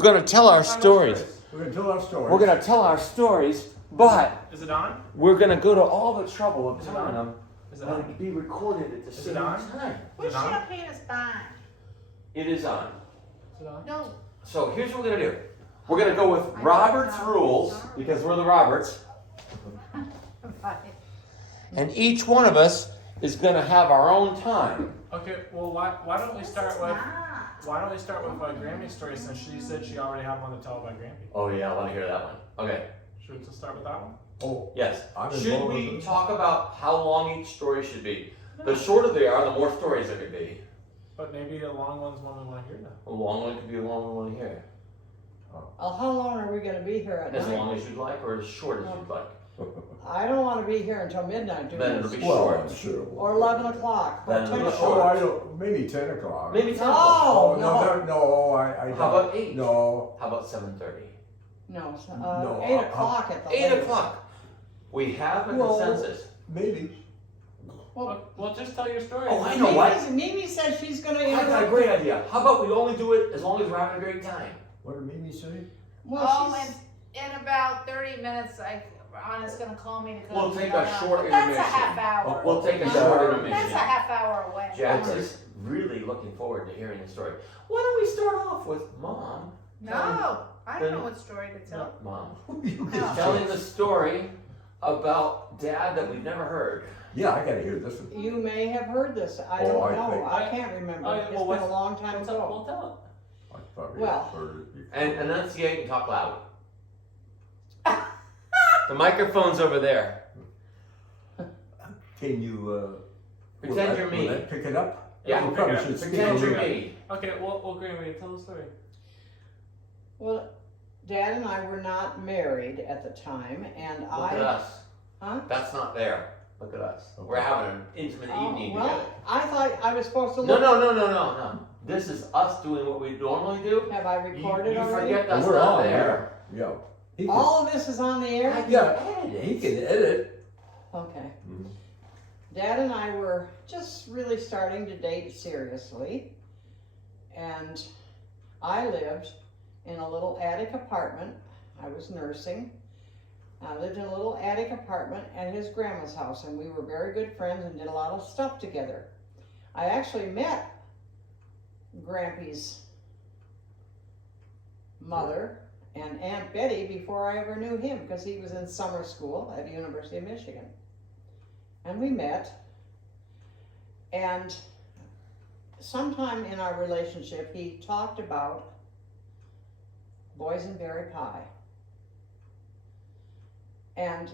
We're going to tell our stories. We're going to tell our stories. We're going to tell our stories, but Is it on? we're going to go to all the trouble of telling them Is it and on? be recorded at the same time. Which champagne is fine? It is on. Is it on? No. So here's what we're going to do. We're going to go with Robert's rules, because we're the Roberts, and each one of us is going to have our own time. Okay, well why don't we start with Grammy's story, since she said she already had one to tell about Grammy. Oh yeah, I want to hear that one. Okay. Should we just start with that one? Oh, Yes. I'm Should involved we with this. talk about how long each story should be? The shorter they are, the more stories there could be. But maybe the long one's one we want to hear now. A long one could be a long one we want to hear. Well, how long are we gonna be here at As night? long as you'd like, or as short as you'd like. I don't wanna be here until midnight, do Then it'll we? be Well, short. I'm sure. Or 11 o'clock, or Then 10 it'll be o'clock. short. Oh, I don't, maybe 10 o'clock. Maybe 10 o'clock. Oh, No, no, I How about 8? No. How about 7:30? No, No, 8 o'clock at the 8 latest. o'clock. We have a Well, consensus. Maybe. Well, just tell your story. Oh, I know what. Mimi says she's gonna I got a interrupt. great idea. How about we only do it as long as we're having a great time? What did Mimi say? Well, Oh, she's, in about 30 minutes, Anna's gonna call me to go. We'll take a short That's a intermission. half hour. We'll take a Yeah. short That's a intermission. half hour away. Jax is really looking forward to hearing the story. Why don't we start off with Mom? No, I don't Then- know what story to tell. Mom. You No. can Telling say- the story about Dad that we've never heard. Yeah, I gotta hear this one. you may have heard this, I Oh, don't I know, think- I can't remember, Oh, yeah, it's well, been a what's- long time ago. We'll tell I thought we Well. had heard it before. And enunciate and talk loud. The microphone's over there. Can you, Pretend will you're that- me. Will that pick it up? Yeah, We probably pick it should up. speak Pretend a you're little- me. it. Okay, well, Grammy, tell the story. Well, Dad and I were not married at the time, and Look at us. Huh? That's not there. Look at us. Okay. We're having an intimate Oh, evening well, together. I thought I was supposed to No, look. no. This is us doing what we normally do. Have I You, recorded you already? forget that's We're not on, there. yeah. He can, All of this is on the air? I can Yeah. edit it. he can edit. Okay. Mhm. Dad and I were just really starting to date seriously, and I lived in a little attic apartment. I was nursing. I lived in a little attic apartment at his grandma's house, and we were very good friends and did a lot of stuff together. I actually met Grampy's mother and Aunt Betty before I ever knew him, because he was in summer school at the University of Michigan. And we met, and sometime in our relationship, he talked about boysenberry pie. And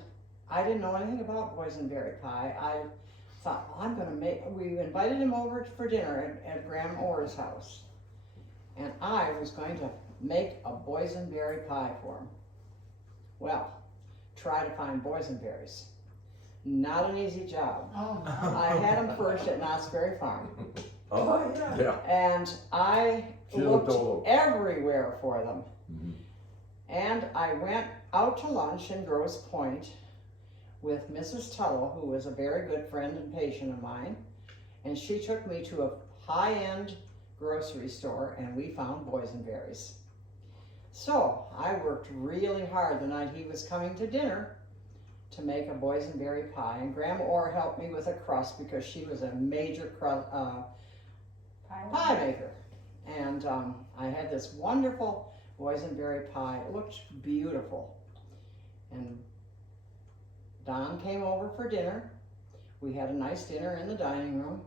I didn't know anything about boysenberry pie. I thought, well, I'm gonna we invited him over for dinner at Graham Orr's house. And I was going to make a boysenberry pie for him. Well, try to find boysenberries. Not an easy job. Oh, I had them first at Knott's Berry Farm, Oh, yeah. and I She looked looked all over. everywhere for them. Mhm. And I went out to lunch in Grosse Pointe with Mrs. Tuttle, who was a very good friend and patient of mine, and she took me to a high-end grocery store, and we found boysenberries. So I worked really hard the night he was coming to dinner to make a boysenberry pie, and Grandma Orr helped me with a crust because she was a major pie maker. And I had this wonderful boysenberry pie. It looked beautiful. And Don came over for dinner. We had a nice dinner in the dining room.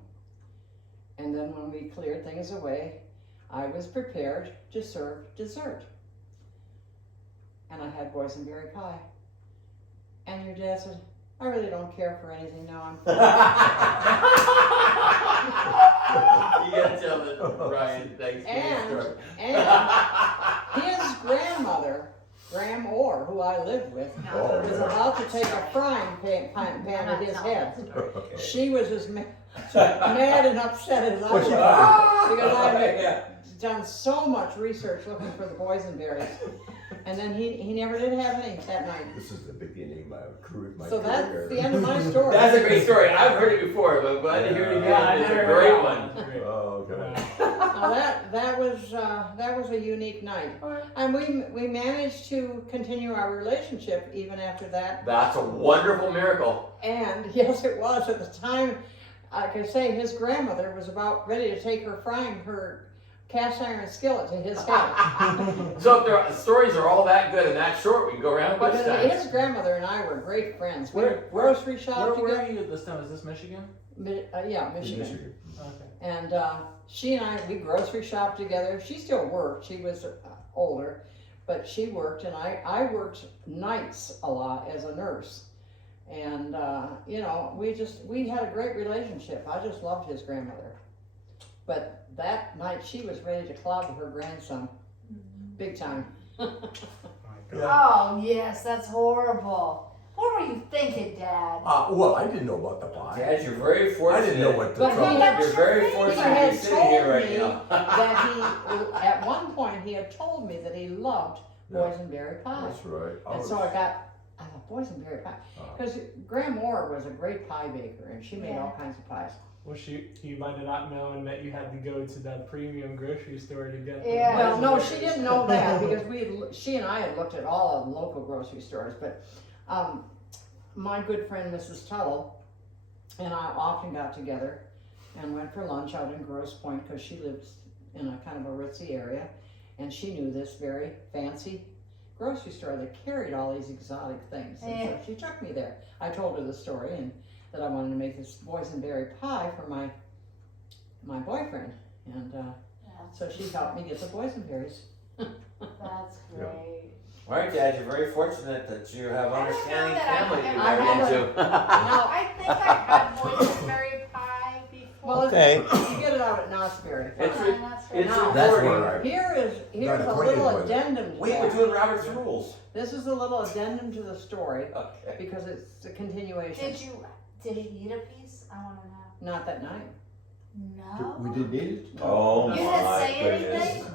And then when we cleared things away, I was prepared to serve dessert. And I had boysenberry pie. And your dad said, I really don't care for anything now. I'm full. You gotta tell the Ryan Thanksgiving story. And his grandmother, Graham Orr, who I lived with, Oh, was yeah. about to take a frying pan at his head. Okay. She was as mad and upset as I Was was, she? because I Yeah. had done so much research looking for the boysenberries. And then he never did have any that night. This is the beginning of my career. So that's the end of my story. That's a great story. I've heard it before, but I'm glad to hear it again. Yeah, I It's never a heard great that one. Oh, okay. that was a unique night, and we managed to continue our relationship even after that. That's a wonderful miracle. And yes, it was at the time. Like I say, his grandmother was about ready to take her cast iron skillet to his head. So if the stories are all that good and that short, we can go around But good times. his grandmother and I were great friends. We Where- grocery Where shopped were together. you this time? Is this Michigan? Yeah, Michigan. Okay. And she and I, we grocery shopped together. She still worked. She was older, but she worked, and I worked nights a lot as a nurse. And you know, we had a great relationship. I just loved his grandmother. But that night, she was ready to clobber her grandson, big time. Oh, yes, that's horrible. What were you thinking, Dad? Well, I didn't know about the pie. Dad, you're very I fortunate. didn't know what the But trouble. he- You're very He fortunate to had be sitting here told right me now. that at one point he had told me that he loved boysenberry pie. That's right. And so I thought boysenberry pie. Because Graham Moore was a great pie baker, and she made all kinds of pies. Well, he might have not known that you had to go to that premium grocery store to get the Yeah. Well, no, boysenberries. she didn't know that because she and I had looked at all of the local grocery stores. But my good friend Mrs. Tuttle and I often got together and went for lunch out in Grosse Pointe because she lives in a kind of a ritzy area, and she knew this very fancy grocery store that carried all these exotic things. And so she took me there. I told her the story and that I wanted to make this boysenberry pie for my boyfriend, and so she helped me get the boysenberries. That's great. All right, Dad, you're very fortunate that you have I don't understanding know that family I you're have married ever- into. Now, I think I had boysenberry pie before. well, Okay. you get it out at Knott's Berry. It's That's right. it's Now- That's important. where I. Here's Not a acquainted little with it. addendum to Wait, we're that. doing Robert's rules. This is a little addendum to the story Okay. because it's a continuation. Did he eat a piece? I want to know. Not that night. No. We didn't need it? Oh You didn't my say goodness. anything?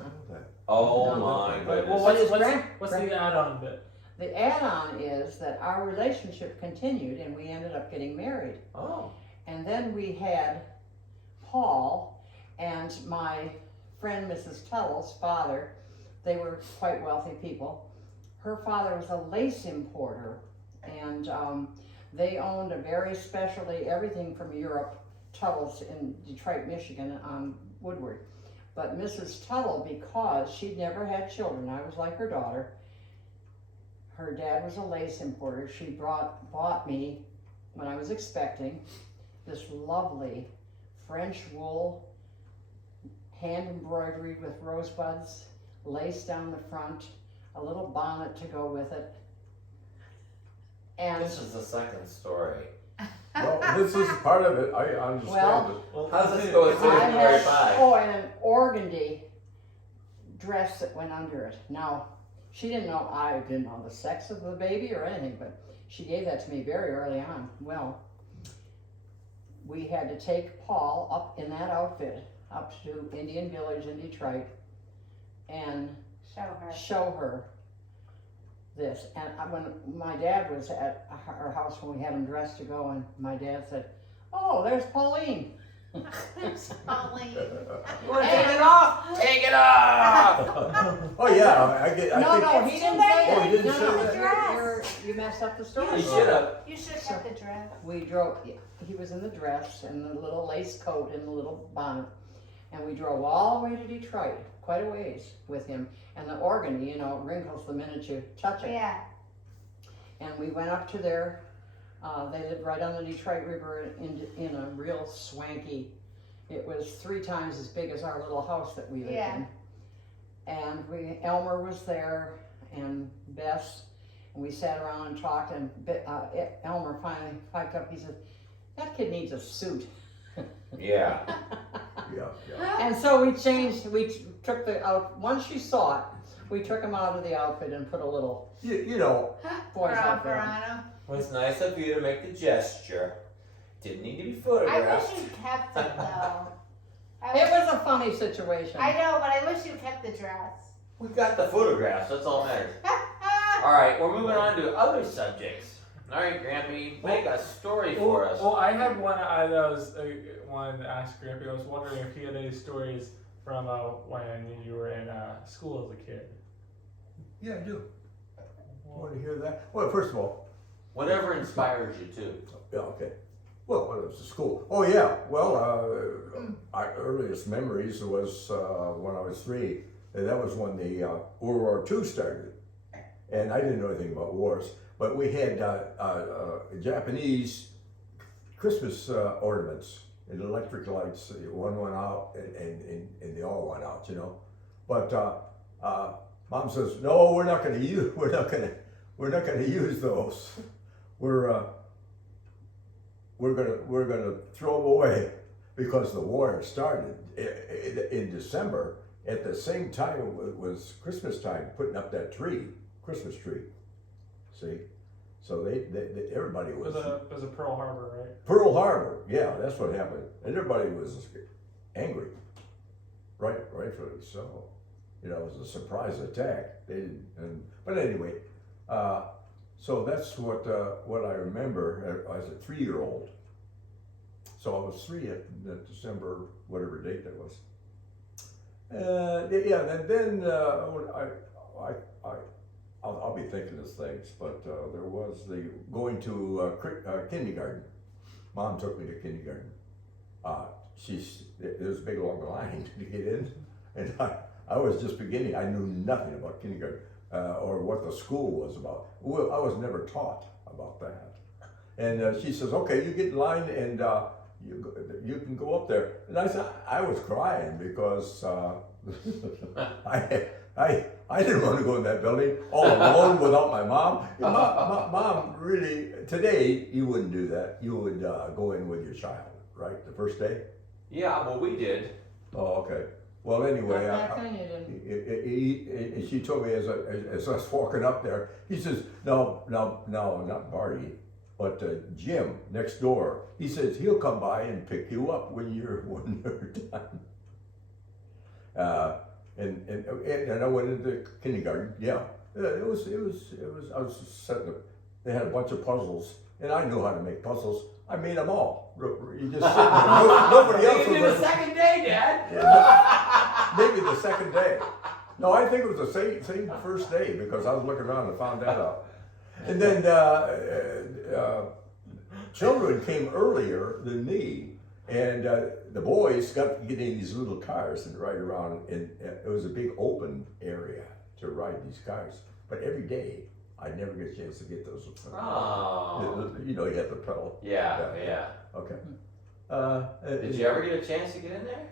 Oh No. my Well, goodness. what's the add-on bit? The add-on is that our relationship continued and we ended up getting married. Oh. And then we had Paul and my friend Mrs. Tuttle's father. They were quite wealthy people. Her father was a lace importer, and they owned a very specialty, everything from Europe, Tuttle's in Detroit, Michigan on Woodward. But Mrs. Tuttle, because she'd never had children, I was like her daughter, her dad was a lace importer. She bought me, when I was expecting, this lovely French wool, hand embroidery with rosebuds, lace down the front, a little bonnet to go with it. And This is the second story. Well, this is part of it. I understand Well, it. How's this go with I boysenberry had, pie? and an organdy dress that went under it. Now, I didn't know the sex of the baby or anything, but she gave that to me very early on. Well, we had to take Paul up in that outfit up to Indian Village in Detroit and show her this. And when my dad was at our house when we had him dressed to go, and my dad said, "Oh, there's Pauline." There's Pauline. Take it off! Take it off! Oh, yeah, I get, I No, think. no, he didn't say Oh, that. he didn't No, say no, that. you messed up the story. You should have. You should have kept the dress. We drove, he was in the dress and the little lace coat and the little bonnet. And we drove all the way to Detroit, quite a ways with him. And the organ, you know, wrinkles the minute you touch it. Yeah. And we went up to their, they lived right on the Detroit River in a real swanky, it was 3 times as big as our little house that we lived in. And Elmer was there and Bess, and we sat around and talked, and Elmer finally piped up, he said, "That kid needs a suit." Yeah. Yeah. And so we took once she saw it, we took him out of the outfit and put a little You know, boy's outfit on. Verano. It's nice of you to make the gesture. Didn't need to be I wish photographed. you kept it though. It was a funny situation. I know, but I wish you kept the dress. We got the photographs, that's all that matters. Alright, we're moving on to other subjects. Alright, Grampy, make a story for us. Well, I had one I wanted to ask Grampy. I was wondering if he had any stories from when you were in school as a kid? Yeah, I do. Want to hear that? Well, first of all, Whatever inspires you too. yeah, okay. Well, when it was to school. Oh yeah. Well, our earliest memories was when I was 3. And that was when the World War II started, and I didn't know anything about wars. But we had Japanese Christmas ornaments and electric lights. One went out, and they all went out, you know. But Mom says, "No, we're not going to use. We're not going to use those. We're gonna throw them away because the war had started in December. At the same time, it was Christmas time, putting up that Christmas tree. See, so they everybody It was was a Pearl Harbor, right? Pearl Harbor. Yeah, that's what happened, and everybody was angry, rightfully so. You know, it was a surprise attack. They didn't, but anyway. So that's what I remember as a 3-year-old. So I was 3 at December, whatever date that was. Yeah, and then I'll be thinking of things, but there was the going to kindergarten. Mom took me to kindergarten. There was a big long line to get in, and I was just beginning. I knew nothing about kindergarten. Or what the school was about. Well, I was never taught about that. And she says, "Okay, you get in line and you can go up there." And I said, I was crying because I didn't want to go in that building all alone without my mom. Mom, really, today you wouldn't do that. You would go in with your child, right? The first day. Yeah, well, we did. Oh, okay. Well, anyway, Back then you didn't. she told me as I was walking up there, he says, no, not Barty, but Jim next door. He says he'll come by and pick you up when you're done. And I went into kindergarten. Yeah, it was. I was setting up. They had a bunch of puzzles, and I knew how to make puzzles. I made them all. You just sit there. Nobody else You did was. the second day, Dad. Maybe the second day. No, I think it was the same first day because I was looking around and found that out. And then children came earlier than me, and the boys got to get in these little cars and ride around. And it was a big open area to ride these cars. But every day, I never get a chance to get those. Oh. You know, you have to pedal. Yeah. Okay. Did you ever get a chance to get in there?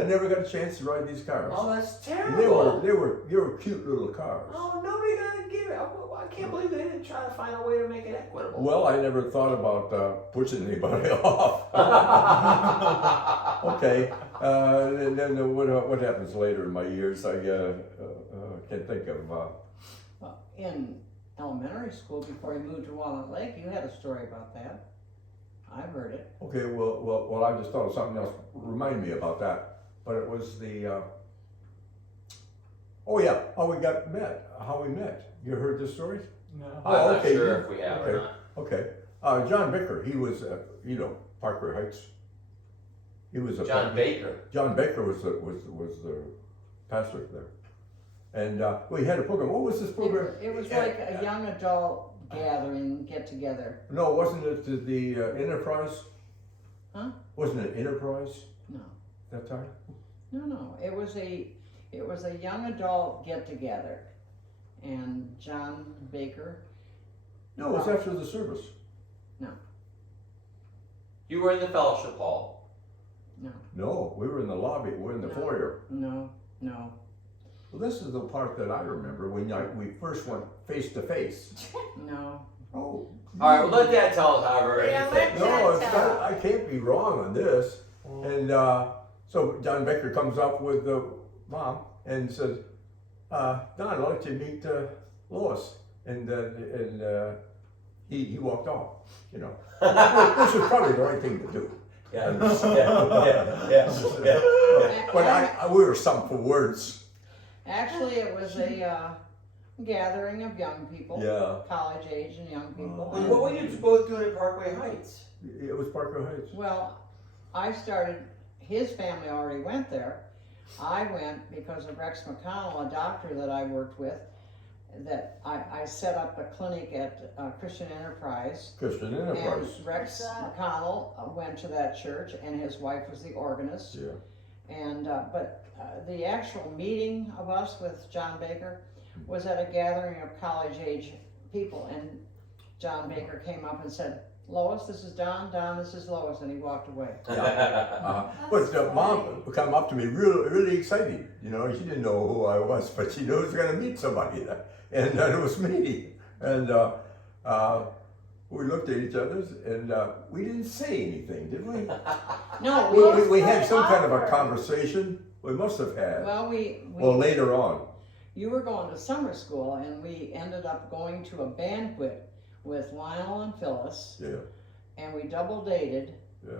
I never got a chance to ride these cars. Oh, that's They terrible. were cute little cars. Oh, nobody got to give it. I can't believe they didn't try to find a way to make it equitable. Well, I never thought about pushing anybody off. Okay. And then what happens later in my years? I can't think of. Well, in elementary school, before you moved to Walnut Lake, you had a story about that. I've heard it. Okay. Well, I just thought of something else. Remind me about that. But it was the. Oh yeah. How we met. How we met. You heard this story? No. I'm okay. not sure if we have or Okay. not. Okay. John Bicker. He was, Parkway Heights. He was a John Baker. John Baker was the pastor there, and we had a program. What was this program? It was like a young adult gathering, get together. No, wasn't it the Enterprise? Huh? Wasn't it Enterprise No, that time? no. It was a young adult get together, and John Baker. No, it was after the service. You were in the fellowship hall. No, we were in the lobby. We were in the No. foyer. No. Well, this is the part that I remember when we first went face to face. No. Oh. All right, well, let Dad tell us however Yeah, he let thinks. No, it's That's not, I can't be wrong on this. And so John Baker comes up with the mom and says, Don, I'd like to meet Lois. And he walked off, you know. Which was probably the right thing to do. Yeah. But we were some for words. Actually, it was a gathering of young people, Yeah. college age and young people. Well, what were you both doing at Parkway Heights? It was Parker Heights. Well, I started, his family already went there, I went because of Rex McConnell, a doctor that I worked with, that I set up a clinic at Christian Enterprise. Christian Enterprise. And Rex McConnell went to that church, and his wife was the organist. Yeah. And but the actual meeting of us with John Baker was at a gathering of college-age people, and John Baker came up and said, "Lois, this is Don. Don, this is Lois," and he walked away. But Mom come up to me really excited. You know, she didn't know who I was, but she knew I was going to meet somebody, and it was me. And we looked at each other, and we didn't say anything, did we? No, We had some kind of a conversation. We must have had. well, Well, later on. you were going to summer school, and we ended up going to a banquet with Lionel and Phyllis, Yeah. and we double dated. Yeah.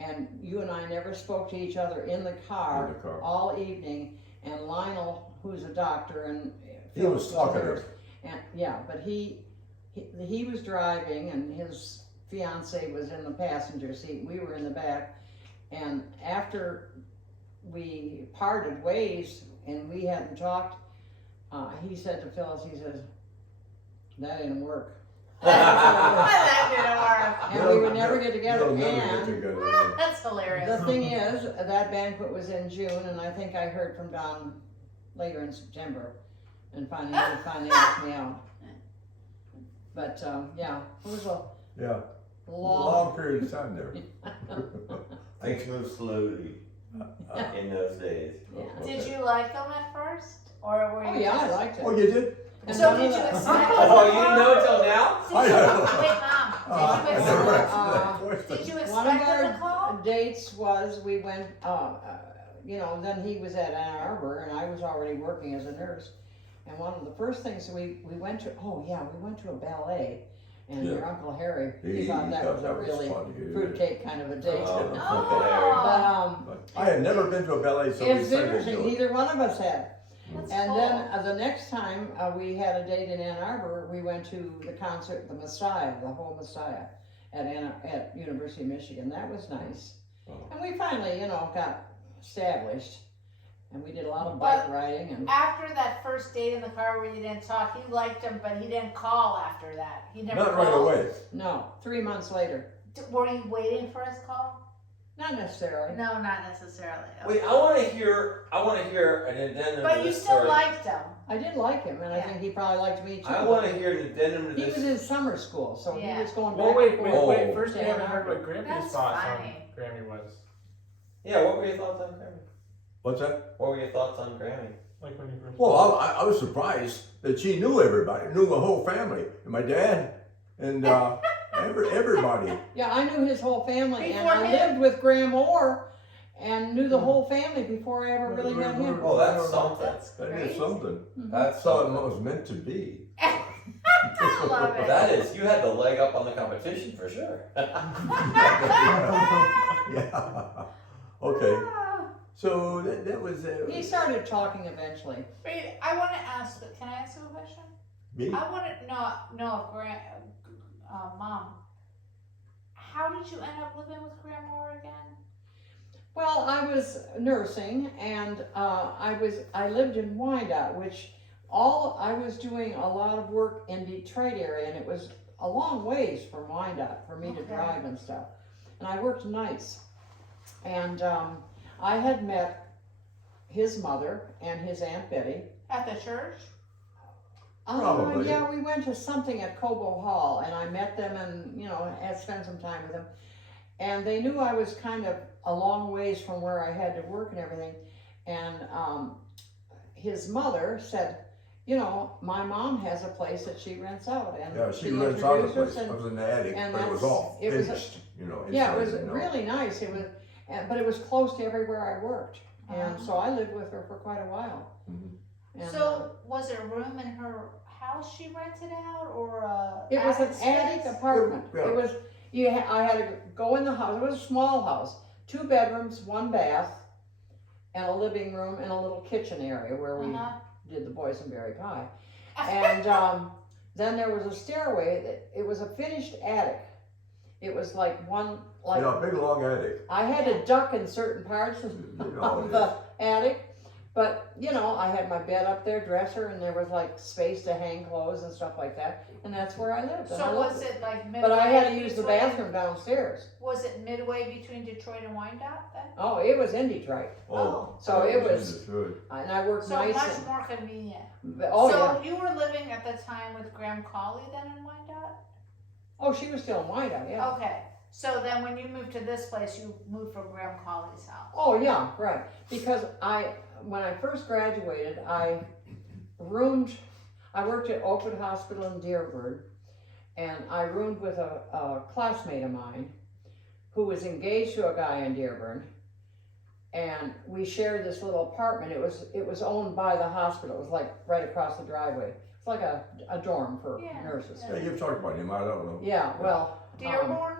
And you and I never spoke to each other in the car, In the car. all evening. And Lionel, who's a doctor, and He Phyllis was talking to a nurse, her. and yeah, but he was driving, and his fiance was in the passenger seat. We were in the back, and after we parted ways and we hadn't talked, he said to Phyllis, he says, "That didn't work." That didn't work. And we would never get together. We'll never And get together again. That's hilarious. the thing is, that banquet was in June, and I think I heard from Don later in September, and finally asked me out. But yeah, it was a Yeah. long. Long period of time there. Things move slowly in those days. Yeah. Did you like them at first, or were you? Oh yeah, I just- liked it. Oh, you did? And So none did of you that- expect? Oh, you didn't know until now? Did I you, know. wait, Mom. I Did you never expect? answered that question. Did you One of expect them to our call? dates was we went, you know, then he was at Ann Arbor and I was already working as a nurse. And one of the first things we went to, we went to a ballet, and your Yeah. Uncle Harry, he thought that was a really fun. Yeah. fruitcake kind of a date. Oh. But I had never been to a ballet, so we it's decided to interesting, do it. neither one of us had. That's And cool. then the next time we had a date in Ann Arbor, we went to the concert, the Messiah, the whole Messiah, at University of Michigan. That was nice. Oh. And we finally, you know, got established, and we did a lot of bike But riding. And After that first date in the car where you didn't talk, you liked him, but he didn't call after that. He never Not called. right away. no, 3 months later, Were you waiting for his call? not necessarily. No, not necessarily. Wait, I want to hear an addendum But to you this still story. liked him. I did like him, and I Yeah. think he probably liked me too. I want to hear an addendum to He was this. in summer school, so Yeah. he was going Well, back wait, and wait, forth. wait. First, we to haven't Ann heard what Arbor. Grampy's That's thoughts funny. on Grammy was. Yeah, what were your thoughts on Grammy? What's that? What were your thoughts on Grammy? Like when you first. Well, I was surprised that she knew everybody, knew the whole family, and my dad, and everybody. Yeah, I knew his whole family, and Before I him? lived with Graham Orr, and knew the whole family before I ever really met him. Oh, that's something. That's That crazy. is something. That's So it something. was meant to be. I love it. That is, you had the leg up on the competition for sure. Yeah. Okay. So that was He started talking eventually. Wait, I want to ask. Can I ask you a question? me. I want to know, Mom. How did you end up living with Grandma again? Well, I was nursing, and I lived in Wyandotte, which I was doing a lot of work in Detroit area, and it was a long ways from Wyandotte for me to Okay. drive and stuff. And I worked nights, and I had met his mother and his Aunt Betty. At the church? Probably. Yeah, we went to something at Cobo Hall, and I met them, and had spent some time with them. And they knew I was kind of a long ways from where I had to work and everything. And his mother said, my mom has a place that she rents out, and Yeah, she rents out the introduced place. us, I and was in the attic, and but it was that's- all it was a- finished. yeah, it was inside, really nice. It was, but it was close to everywhere I worked, and so I lived with her for quite a while. Mhm. And, So, was it a room in her house she rented out, or it was an attic attic space? apartment. Yeah. It was I had to go in the house. It was a small house, 2 bedrooms, 1 bath, and a living room and a little kitchen area where we Uh-huh. did the boysenberry pie. And then there was a stairway. It was a finished attic. It was like Yeah, big long attic. I had to duck in certain parts of You know, the attic. But, you know, I had my bed up there, dresser, and there was like space to hang clothes and stuff like that. And that's where I lived. And I So loved was it like midway? But I had to use the between- bathroom downstairs. Was it midway between Detroit and Wyandotte then? Oh, it was in Detroit. Oh. So it in was, Detroit. and I worked So nights. much and- more convenient. Oh, so yeah. you were living at the time with Graham Colley then in Wyandotte? Oh, she was still in Wyandotte, yeah. Okay. So then when you moved to this place, you moved from Graham Colley's house. Oh, yeah, right. Because when I first graduated, I worked at Oakwood Hospital in Dearborn, and I roomed with a classmate of mine who was engaged to a guy in Dearborn, and we shared this little apartment. It was owned by the hospital. It was like right across the driveway. It's like a dorm for Yeah, nurses. Yeah, you've talked about him, I don't know. Yeah, well, Dearborn?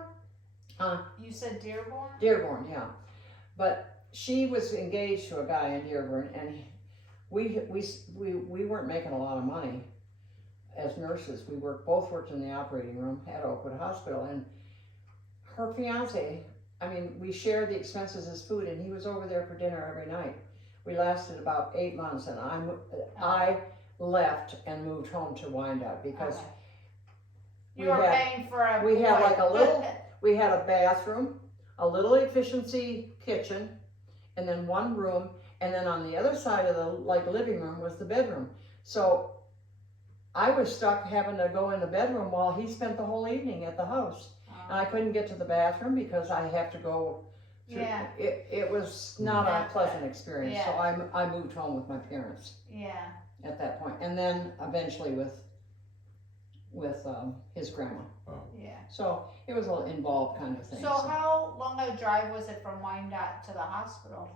huh? You said Dearborn? Dearborn, yeah. But she was engaged to a guy in Dearborn, and we weren't making a lot of money as nurses. We both worked in the operating room at Oakwood Hospital, and her fiance, I mean, we shared the expenses as food, and he was over there for dinner every night. We lasted about 8 months, and I left and moved home to Wyandotte because Okay. we You were had- paying for a we had boy. like a little- we had a bathroom, a little efficiency kitchen, and then one room, and then on the other side of the living room was the bedroom. So I was stuck having to go in the bedroom while he spent the whole evening at the house. And I couldn't get to the bathroom because I have to go through. Yeah. It was not a pleasant experience. So Yeah. I moved home with my parents Yeah. at that point, and then eventually with his grandma. Yeah. So it was an involved kind of thing. So how long a drive was it from Wyandotte to the hospital?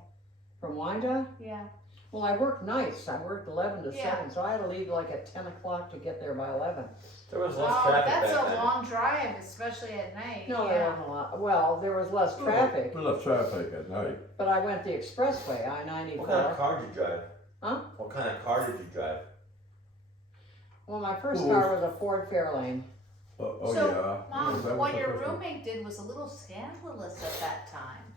From Wyandotte? Yeah. Well, I worked nights. I worked 11 to Yeah. 7, so I had to leave like at 10 o'clock to get there by 11. There was less Oh, traffic that's back a then. long drive, especially at night. No, there yeah. wasn't a lot. Well, there was less traffic, We left traffic at night. but I went the expressway, What kind of I-94. car did you drive? Huh? What kind of car did you drive? Well, my first Ooh. car was a Ford Fairlane. Oh, So, yeah. Mom, Was that what the your first one? roommate did was a little scandalous at that time.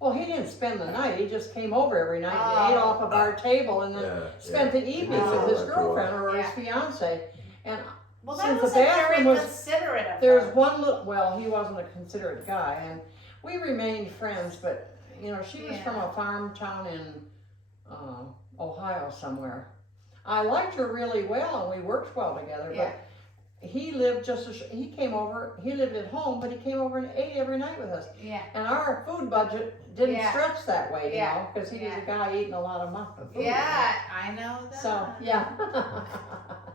Well, he didn't spend the night. He just came over every night and Oh. ate off of our table and then Yeah, spent the evening Oh. with his That's girlfriend or Yeah. his fiance. And Well, Since that the wasn't very bathroom was- considerate of there's her. one little, well, he wasn't a considerate guy, and we remained friends, but, you know, she was Yeah. from a farm town in Ohio somewhere. I liked her really well, and we worked well together, Yeah. but he lived he came over, he lived at home, but he came over and ate every night with us. Yeah. And our food budget didn't Yeah. stretch that way, you Yeah. know, because he was Yeah. a guy eating a lot of food. Yeah, I know that. So, yeah.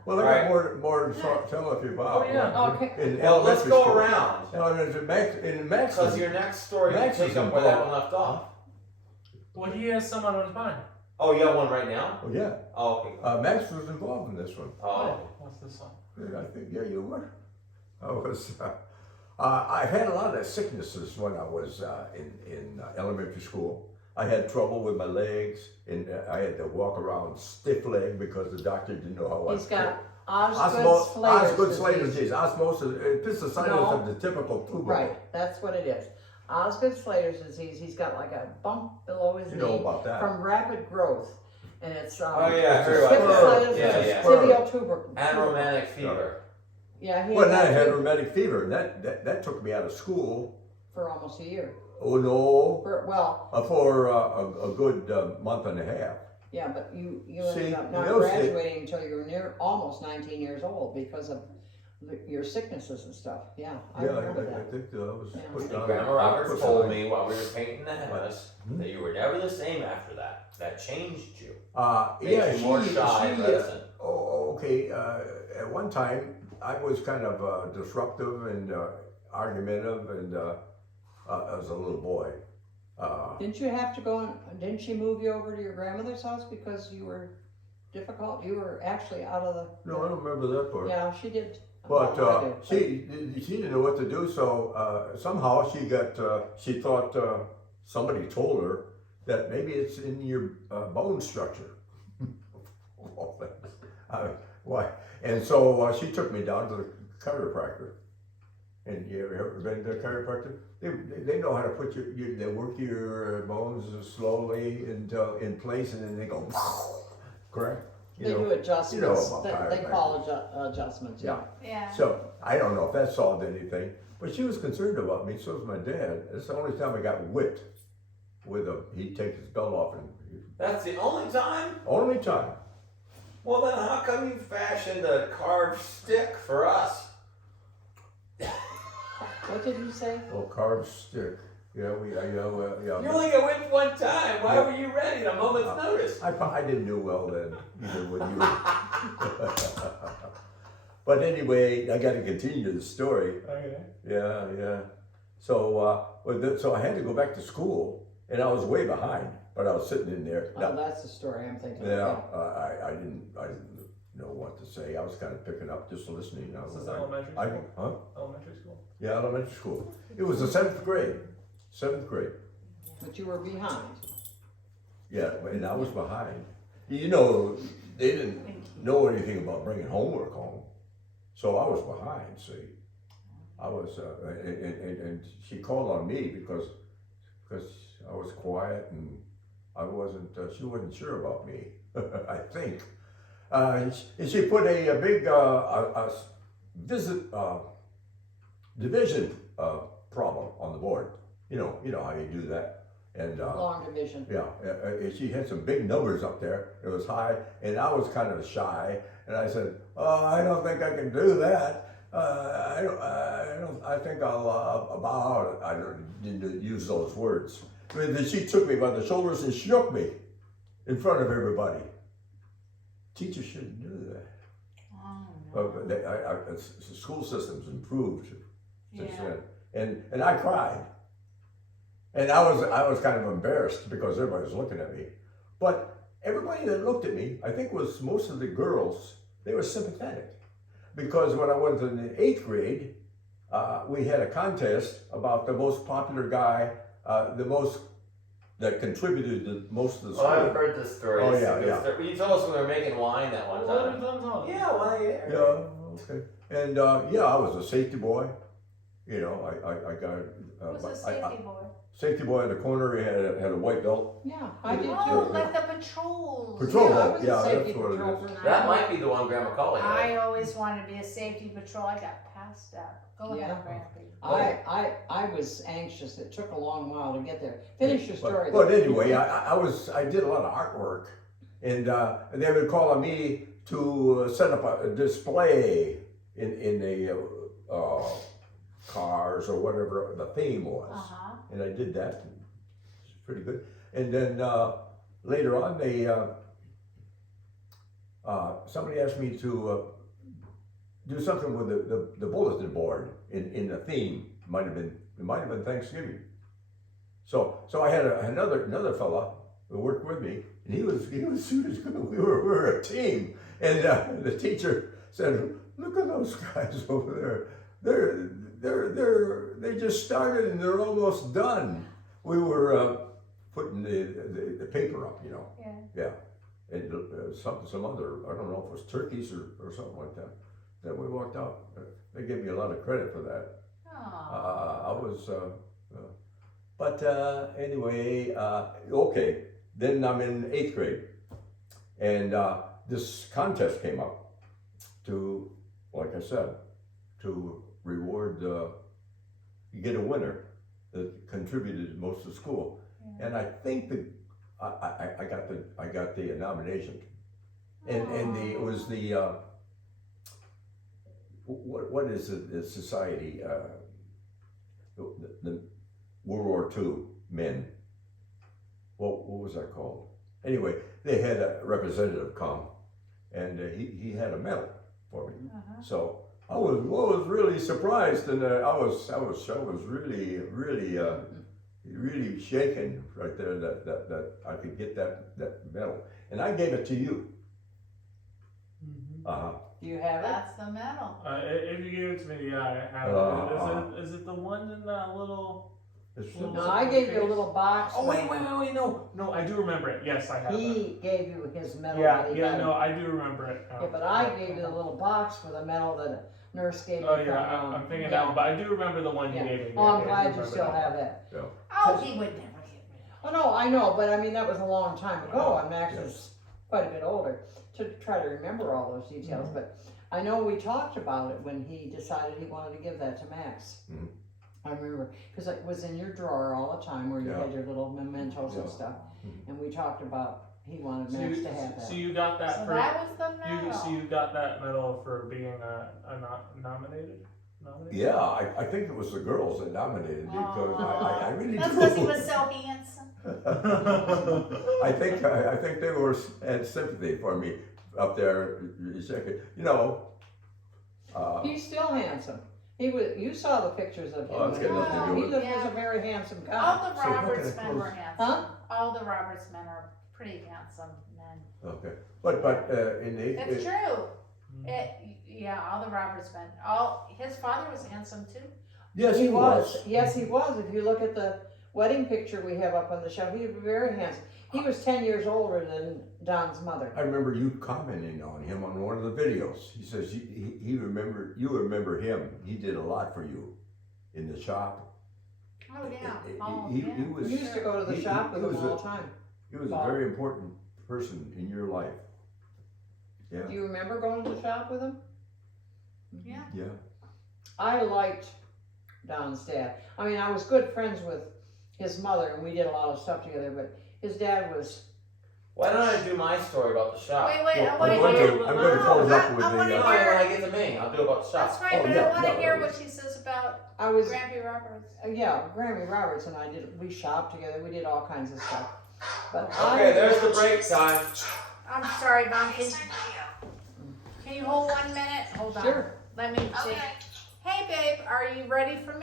Well, I Alright. got more to tell if you about. Oh, yeah. Okay. In Well, let's elementary go school. around. No, in Max, Because your next story Max can is pick up where that involved. one left off. Well, he has someone on his mind. Oh, you have one right now? Oh, yeah. Oh, okay. Max was involved in this one. Oh. What's this one? Yeah, I think, yeah, you were. I had a lot of sicknesses when I was in elementary school. I had trouble with my legs, and I had to walk around stiff-legged because the doctor didn't know how I He's got Osgood Osgood-Slater's Slater's disease. disease, osmosis, cystitis No. of the typical tuber. Right, that's what it is. Osgood-Slater's disease, he's got like a bump below his You know knee about that. from rapid growth. And it's, Oh, yeah, I it's heard a about spur. that. cystitis Yeah, and yeah. tibiotuber. And romantic fever. Yeah, he Well, had then I that had too rheumatic fever, and that took me out of school. for almost a year. Oh, no, For a good month and a half. yeah, but you See, ended up not in those days- graduating until you were almost 19 years old because of your sicknesses and stuff. Yeah, I Yeah, remember I that. think I was Yeah. put And down. Grandma Roberts put told down. me while we were painting the house that you were never the same after that. That changed you. Made Yeah, you more shy she, reticent. okay, at one time, I was kind of disruptive and argumentative, and I was a little boy. Didn't you have to didn't she move you over to your grandmother's house because you were difficult? You were actually out of the. No, I don't remember that part. Yeah, she did. But Well, I do, she didn't know what to do, so somehow she thought somebody told her that maybe it's in your bone structure. Why? And so she took me down to the chiropractor, And you ever been to a chiropractor? They know how to put they work your bones slowly in place, and then they go, correct? They do adjustments, about they chiropractic. call adjustments, yeah. Yeah. So I don't know if that solved anything, but she was concerned about me. So was my dad. It's the only time I got whipped with he'd take his belt off and That's the only time? only time. Well, then how come you fashioned a carved stick for us? What did you say? Oh, carved stick. Yeah, yeah. You only got whipped one time. Why Yeah. were you ready at a moment's notice? I didn't do well then, either with you. But anyway, I got to continue the story. Okay. Yeah. So, so I had to go back to school, and I was way behind, but I was sitting in there. Oh, that's the story I'm thinking of. Yeah, I didn't know what to say. I was kind of picking up, just listening. This is elementary school? Elementary school? Yeah, elementary school. It was the 7th grade. 7th grade. But you were behind. Yeah, and I was behind. You know, they didn't know anything about bringing homework home, so I was behind. See, I was, and she called on me because I was quiet and I wasn't. She wasn't sure about me. I think. And she put a big division problem on the board. You know how you do that. And Long division. yeah, she had some big numbers up there. It was high, and I was kind of shy. And I said, "Oh, I don't think I can do that. I don't. I think I'll bow out." I didn't use those words. But then she took me by the shoulders and shook me in front of everybody. Teachers shouldn't do that. But the school system's improved since then, and I cried, and I was kind of embarrassed because everybody was looking at me, but everybody that looked at me, I think was most of the girls, they were sympathetic, because when I was in the 8th grade, we had a contest about the most popular guy, that contributed to most of the school. Oh, I've heard this story. Oh, It's a yeah, good yeah. story. You told us when we were making wine that one What time. have done? Yeah, why? Yeah, okay. And I was a safety boy. You know, I got Who's a safety boy? safety boy in the corner. He had a white belt. Yeah, I did Oh, too. like the patrols. Patrol Yeah, I boat. was a Yeah, safety that's what it patrol is. for That might be the one Grandma Colley had. I always wanted to be a safety patrol. I got passed up. Go ahead, Yeah. Grampy. I was anxious. It took a long while to get there. Finish your story. But anyway, I did a lot of artwork, and they would call on me to set up a display in the cars or whatever the theme was, and I did that. It's pretty good. And then later on, they somebody asked me to do something with the bulletin board in the theme. It might have been Thanksgiving. So I had another fella who worked with me, and he was good. We were a team, and the teacher said, "Look at those guys over there. They just started and they're almost done." We were putting the paper up, you know. Yeah. And some other, I don't know if it was turkeys or something like that. Then we walked out. They gave me a lot of credit for that. I was, but anyway, okay. Then I'm in 8th grade, and this contest came up to, like I said, to reward, you get a winner that contributed most of the school, and I think that I got the nomination, and it was the what is the society, the World War II men. What was that called? Anyway, they had a representative come, and he had a medal for me. So I was really surprised, and I was really shaken right there that I could get that medal, and I gave it to you. Do you have it? That's the medal. If you give it to me, yeah, I have it. Is it the one in that little? It's Well, No, I gave you a little box. Oh wait, no, I do remember it. Yes, I have it. He gave you his medal. Yeah, that he yeah, got. no, I do remember it. Yeah, but I gave you the little box with a medal that a nurse gave me. Oh yeah, from, I'm thinking yeah. that one, but I do remember the one Yeah. you gave me. Oh, I'm Yeah, I glad you remember still that have one. that. Oh, he would never give me that. Oh, no, I know, but I mean, that was a long time ago. I'm actually quite a bit older to try to remember all those details, but I know we talked about it when he decided he wanted to give that to Max. Mhm. I remember, because it was in your drawer all the time where you Yeah. had your little mementos and Yeah. stuff, Mhm. and we talked about he wanted So Max you, to have that. so you got that So for that was the medal. so you got that medal for being nominated. Yeah, I think it was the girls that nominated me because I really That's do. because he was so handsome. I think they had sympathy for me up there. You know. He's still handsome. He was. You saw the pictures of him. Oh, it's got nothing to do He with was it. a very handsome guy. All the So what Roberts kind of men were clothes- handsome. Huh? All the Roberts men are pretty handsome men. Okay, but in the It's true. Yeah, all the Roberts men. His father was handsome too. yes he was. Yes, he was. If you look at the wedding picture we have up on the shelf, he was very handsome. He was 10 years older than Don's mother. I remember you commenting on him on one of the videos. He says you remember him. He did a lot for you in the shop. Oh yeah. He We was used to go to the shop with he him was all a- the time. he was a Bob. very important person in your life. Yeah. Do you remember going to the shop with him? Yeah. Yeah. I liked Don's dad. I mean, I was good friends with his mother, and we did a lot of stuff together, but his dad was... Why don't I do my story about the shop? Wait, Well, I I'm want to going hear. to close up with I wanna the. No, hear- when I get to me, I'll do about the shop. That's right, Oh, but yeah, I want to yeah, hear yeah. what she says about I was... Grampy Roberts. Yeah, Grammy Roberts and we shopped together. We did all kinds of stuff. But Okay, there's the break time. I'm sorry, Mom. Can you hold 1 minute? Hold on. Sure. Let me see. Hey, babe, are you ready for me?